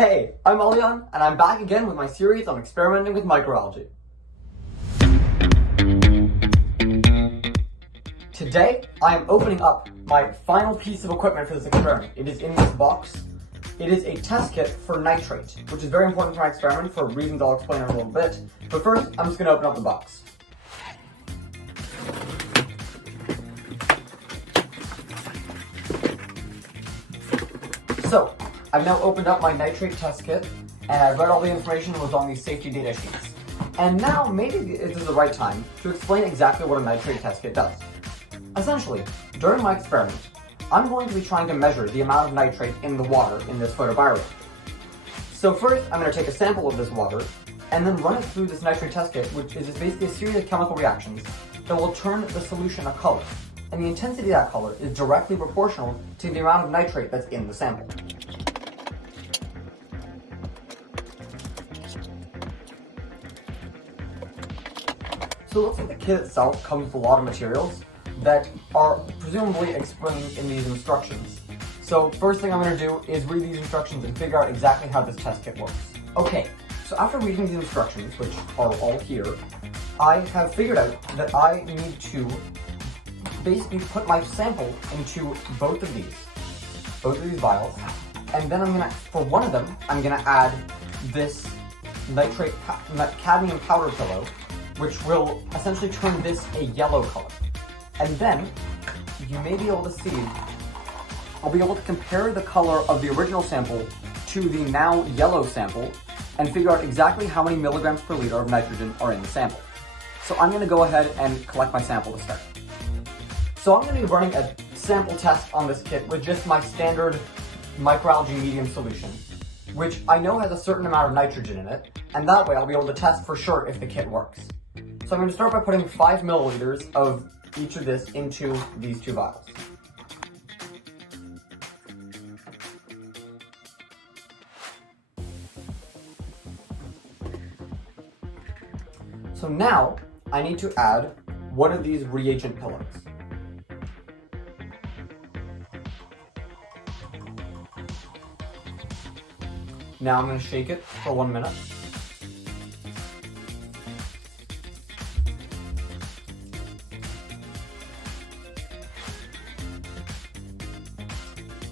Hey, I'm Alian, and I'm back again with my series on experimenting with microalgae. Today, I am opening up my final piece of equipment for this experiment. It is in this box. It is a test kit for nitrate, which is very important for my experiment for reasons I'll explain in a little bit. But first, I'm just going to open up the box. So, I've now opened up my nitrate test kit, and I've read all the information that was on these safety data sheets. And now, maybe this is the right time to explain exactly what a nitrate test kit does. Essentially, during my experiment, I'm going to be trying to measure the amount of nitrate in the water in this photobioreactor. So first, I'm going to take a sample of this water, and then run it through this nitrate test kit, which is basically a series of chemical reactions that will turn the solution a color. And the intensity of that color is directly proportional to the amount of nitrate that's in the sample. So it looks like the kit itself comes with a lot of materials that are presumably explained in these instructions. So first thing I'm going to do is read these instructions and figure out exactly how this test kit works. Okay, so after reading these instructions, which are all here, I have figured out that I need to basically put my sample into both of these vials, and then for one of them, I'm going to add this nitrate cadmium powder pillow, which will essentially turn this a yellow color. And then, you may be able to see, I'll be able to compare the color of the original sample to the now yellow sample and figure out exactly how many milligrams per liter of nitrogen are in the sample. So I'm going to go ahead and collect my sample to start. So I'm going to be running a sample test on this kit with just my standard microalgae medium solution, which I know has a certain amount of nitrogen in it, and that way I'll be able to test for sure if the kit works. So I'm going to start by putting 5 milliliters of each of this into these two vials. So now I need to add one of these reagent pillows. Now I'm going to shake it for 1 minute.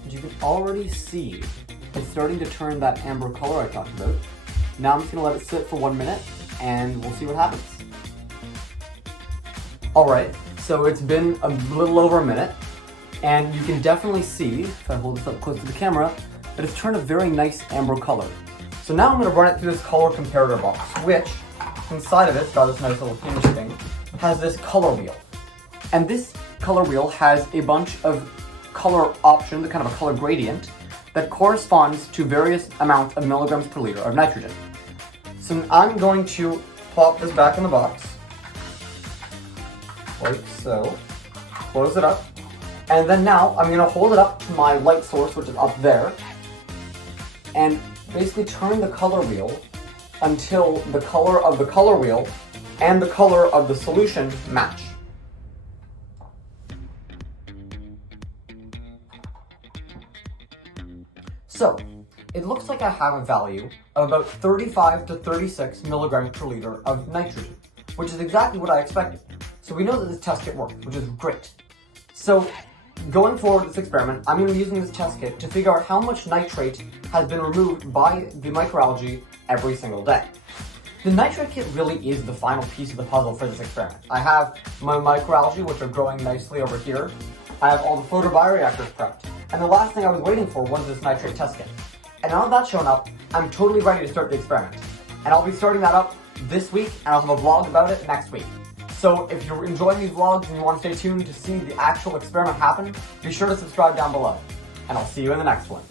You can already see it's starting to turn that amber color I talked about. Now I'm just going to let it sit for 1 minute and we'll see what happens. Alright, so it's been a little over a minute and you can definitely see, if I hold this up close to the camera, that it's turned a very nice amber color. So now I'm going to run it through this color comparator box, which inside of it's got this nice little hinge thing, has this color wheel. And this color wheel has a bunch of color options, kind of a color gradient, that corresponds to various amounts of milligrams per liter of nitrogen. So I'm going to plop this back in the box, like so, close it up, and then now I'm going to hold it up to my light source, which is up there, and basically turn the color wheel until the color of the color wheel and the color of the solution match. So, it looks like I have a value of about 35 to 36 milligrams per liter of nitrogen, which is exactly what I expected. So we know that this test kit works, which is great. So, going forward with this experiment, I'm going to be using this test kit to figure out how much nitrate has been removed by the microalgae every single day. The nitrate kit really is the final piece of the puzzle for this experiment. I have my microalgae, which are growing nicely over here. I have all the photobioreactors prepped. And the last thing I was waiting for was this nitrate test kit. And now that that's shown up, I'm totally ready to start the experiment. And I'll be starting that up this week, and I'll have a vlog about it next week. So if you're enjoying these vlogs and you want to stay tuned to see the actual experiment happen, be sure to subscribe down below. And I'll see you in the next one.